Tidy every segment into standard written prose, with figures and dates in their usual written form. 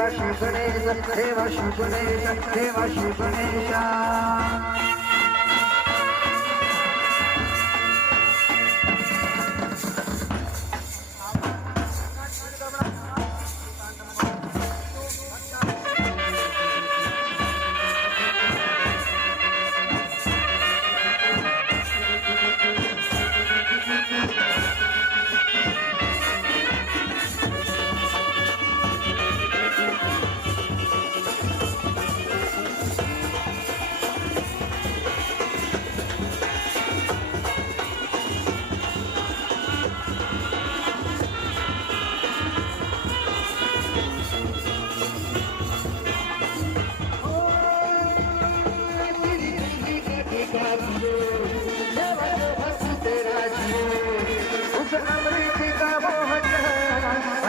देवा श्री गणेश देवा श्री गणेश देवा श्री गणेशा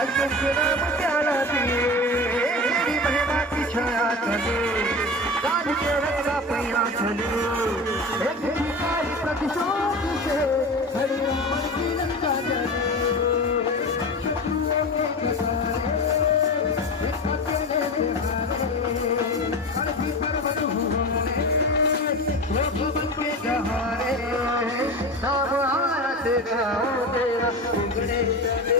प्याला दिए तेरी महिमा की छाया चले काज के रंगा पैया चलो एक भिखारी प्रतिशोध से हरि राम की लंका चले शत्रुओं के कसारे एक अकेले बिहारे अरबी पर्वत भूमि वो भवन के जहारे नाम आया तेरा तेरा